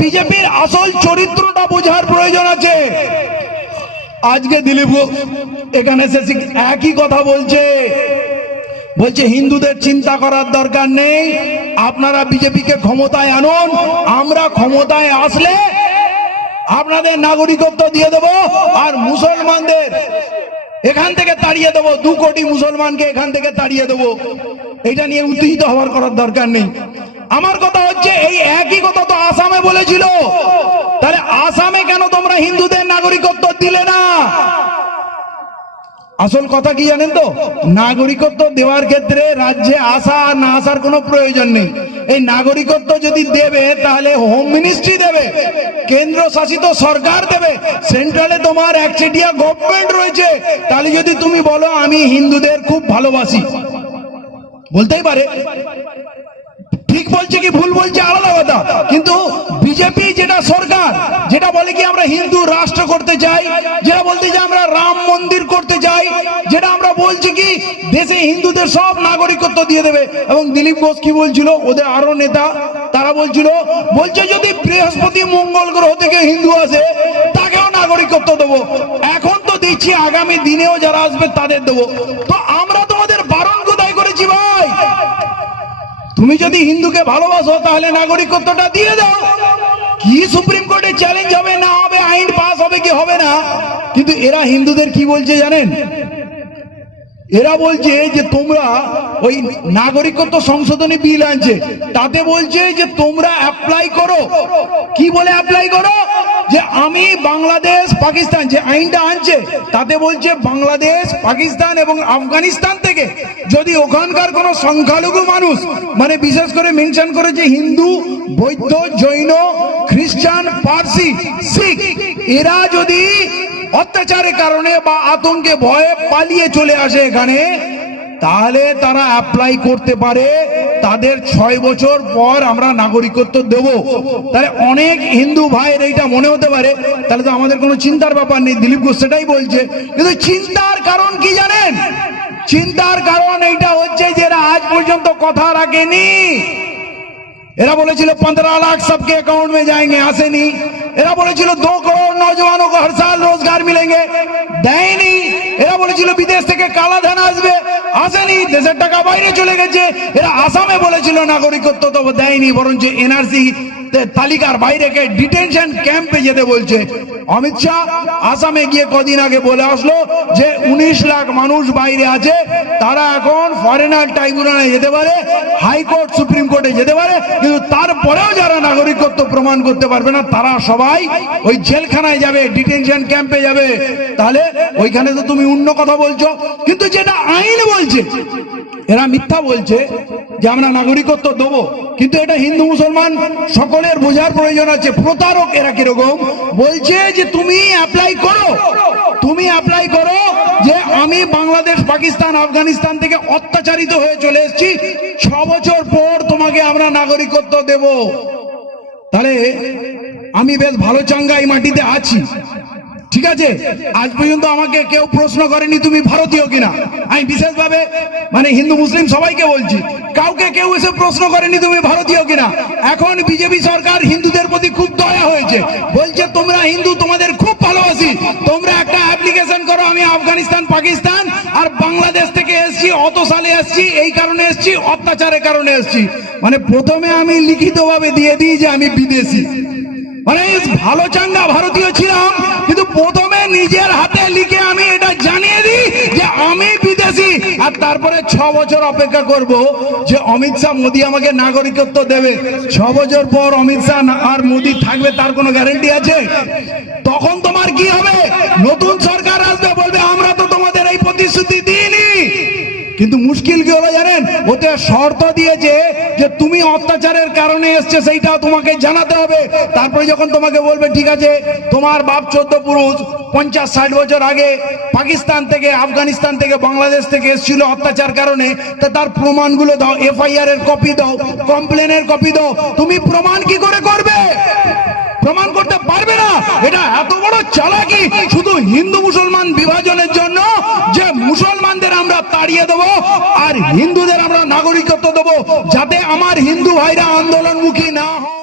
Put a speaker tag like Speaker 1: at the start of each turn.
Speaker 1: বিজেপির আসল চরিত্রটা বোঝার প্রয়োজন আছে। আজকে দিলীপ এখানে এসে একই কথা বলছে। বলছে, হিন্দুদের চিন্তা করার দরকার নেই। আপনারা বিজেপিকে ক্ষমতায় আনুন। আমরা ক্ষমতায় আসলে আপনাদের নাগরিকত্ব দিয়ে দেব আর মুসলমানদের এখান থেকে তাড়িয়ে দেবো। দু কোটি মুসলমানকে এখান থেকে তাড়িয়ে দেবো। এটা নিয়ে উত্তেজিত হওয়ার করার দরকার নেই। আমার কথা হচ্ছে, এই একই কথা তো আসামে বলেছিল। তাহলে আসামে কেন তোমরা হিন্দুদের নাগরিকত্ব দিলে না? আসল কথা কি জানেন তো? নাগরিকত্ব দেওয়ার ক্ষেত্রে রাজ্যে আসা আর না আসার কোনো প্রয়োজন নেই। এই নাগরিকত্ব যদি দেবে, তাহলে হোম মিনিস্ট্রি দেবে কেন্দ্র শাসিত সরকার দেবে সেন্ট্রালে তোমার একচেটিয়া গভর্নমেন্ট রয়েছে। তাহলে যদি তুমি বলো, আমি হিন্দুদের খুব ভালোবাসি। বলতেই পারে। বলছে কি, ভুল বলছে, আলাদা কথা। কিন্তু বিজেপি যেটা সরকার, যেটা বলে কি আমরা হিন্দু রাষ্ট্র করতে চাই, যেটা বলতে যে আমরা রাম মন্দির করতে চাই, যেটা আমরা বলছি কি, দেশে হিন্দুদের সব নাগরিকত্ব দিয়ে দেবে। এবং দিলীপ ঘোষ কি বলছিল, ওদের আরও নেতা, তারা বলছিল, বলছে যদি বৃহস্পতি মঙ্গল গ্রহ থেকে হিন্দু আসে, তাকেও নাগরিকত্ব দেবো। এখন তো দেখছি আগামী দিনেও যারা আসবে, তাদের দেবো। তো তুমি যদি হিন্দুকে ভালোবাসো, তাহলে নাগরিকত্বটা দিয়ে দাও। কি সুপ্রিম কোর্টে চ্যালেঞ্জ হবে, না হবে, আইন পাস হবে কি হবে না? কিন্তু এরা হিন্দুদের কি বলছে জানেন? এরা বলছে যে তোমরা ওই নাগরিকত্ব সংশোধনী বিল আনছে। তাতে বলছে যে তোমরা অ্যাপ্লাই করো। কি বলে অ্যাপ্লাই করো? যে আমি বাংলাদেশ, পাকিস্তান যে আইনটা আনছে, তাতে বলছে বাংলাদেশ, পাকিস্তান এবং আফগানিস্তান থেকে যদি ওখানকার কোনো সংখ্যালঘু মানুষ মানে বিশেষ করে মেনশন করে যে হিন্দু, বৌদ্ধ, জৈন, খ্রিস্টান, পার্সি, শিখ, এরা যদি অত্যাচারের কারণে বা আতঙ্কে ভয়ে পালিয়ে চলে আসে এখানে, তাহলে তারা অ্যাপ্লাই করতে পারে। তাদের ছয় বছর পর আমরা নাগরিকত্ব দেব। তাহলে অনেক হিন্দু ভাইয়ের এইটা মনে হতে পারে। তাহলে তো আমাদের কোনো চিন্তার ব্যাপার নেই, দিলীপ ঘোষ সেটাই বলছে। কিন্তু চিন্তার কারণ কি জানেন? চিন্তার কারণ এইটা হচ্ছে যে এরা আজ পর্যন্ত কথা রাখেনি। এরা বলেছিল, পনেরো লাখ সবকে অ্যাকাউন্ট মে যায়নি আসেনি। এরা বলেছিল দো করোড় নজওয়ানো কো হর সাল রোজগার মিলেঙ্গে। দেয়নি। এরা বলেছিল বিদেশ থেকে কালা ধান আসবে। আসেনি। দেশের টাকা বাইরে চলে গেছে। এরা আসামে বলেছিল নাগরিকত্ব তো দেয়নি, বরঞ্চ এনআরসি তালিকার বাইরে কে ডিটেনশন ক্যাম্পে যেতে বলছে। অমিত শাহ আসামে গিয়ে কদিন আগে বলে আসলো যে উনিশ লাখ মানুষ বাইরে আছে। তারা এখন ফরেনার ট্রাইব্যুনালে যেতে পারে, হাইকোর্ট সুপ্রিম কোর্টে যেতে পারে, কিন্তু তারপরেও যারা নাগরিকত্ব প্রমাণ করতে পারবে না, তারা সবাই ওই জেলখানায় যাবে ডিটেনশন ক্যাম্পে যাবে। তাহলে ওইখানে তো তুমি অন্য কথা বলছো। কিন্তু যেটা আইন বলছে, এরা মিথ্যা বলছে যে আমরা নাগরিকত্ব দেবো। কিন্তু এটা হিন্দু মুসলমান সকলের বোঝার প্রয়োজন আছে। প্রতারক এরা কীরকম? বলছে যে তুমি অ্যাপ্লাই করো। তুমি অ্যাপ্লাই করো যে আমি বাংলাদেশ, পাকিস্তান, আফগানিস্তান থেকে অত্যাচারিত হয়ে চলে এসেছি। ছ বছর পর তোমাকে আমরা নাগরিকত্ব দেব। তাহলে আমি বেশ ভালো চাঙ্গা এই মাটিতে আছি। ঠিক আছে? আজ পর্যন্ত আমাকে কেউ প্রশ্ন করেনি তুমি ভারতীয় কিনা। আমি বিশেষভাবে মানে হিন্দু, মুসলিম সবাইকে বলছি, কাউকে কেউ এসে প্রশ্ন করেনি তুমি ভারতীয় কিনা। এখন বিজেপি সরকার হিন্দুদের প্রতি খুব দয়া হয়েছে। বলছে, তোমরা হিন্দু, তোমাদের খুব ভালোবাসি। তোমরা একটা অ্যাপ্লিকেশন করো, আমি আফগানিস্তান, পাকিস্তান আর বাংলাদেশ অত সালে এসেছি, এই কারণে এসেছি, অত্যাচারের কারণে এসেছি। মানে প্রথমে আমি লিখিতভাবে দিয়ে দিই যে আমি বিদেশি। মানে ভালো চাঙ্গা ভারতীয় ছিলাম, কিন্তু প্রথমে নিজের হাতে লিখে আমি এটা জানিয়ে দিই যে আমি বিদেশি। আর তারপরে ছ বছর অপেক্ষা করব যে অমিত শাহ মোদী আমাকে নাগরিকত্ব দেবে। ছ বছর পর অমিত শাহ আর মোদী থাকবে, তার কোনো গ্যারেন্টি আছে? তখন তোমার কি হবে? নতুন সরকার আসবে, বলবে, আমরা তো তোমাদের এই প্রতিশ্রুতি দিইনি কিন্তু মুশকিল কি হলো জানেন? ওতে শর্ত দিয়েছে যে তুমি অত্যাচারের কারণে এসছে, সেইটা তোমাকে জানাতে হবে। তারপরে যখন তোমাকে বলবে, ঠিক আছে, তোমার বাপ চোদ্দ পুরুষ, পঞ্চাশ ষাট বছর আগে পাকিস্তান থেকে, আফগানিস্তান থেকে, বাংলাদেশ থেকে এসেছিল অত্যাচার কারণে, তা তার প্রমাণগুলো দাও, এফআইআর এর কপি দাও কমপ্লেনের কপি দাও। তুমি প্রমাণ কি করে করবে? প্রমাণ করতে পারবে না। এটা এত বড় চালাকি, শুধু হিন্দু মুসলমান আমরা দেবো আর হিন্দুদের আমরা নাগরিকত্ব দেবো যাতে আমার হিন্দু ভাইরা আন্দোলনমুখী না হয়।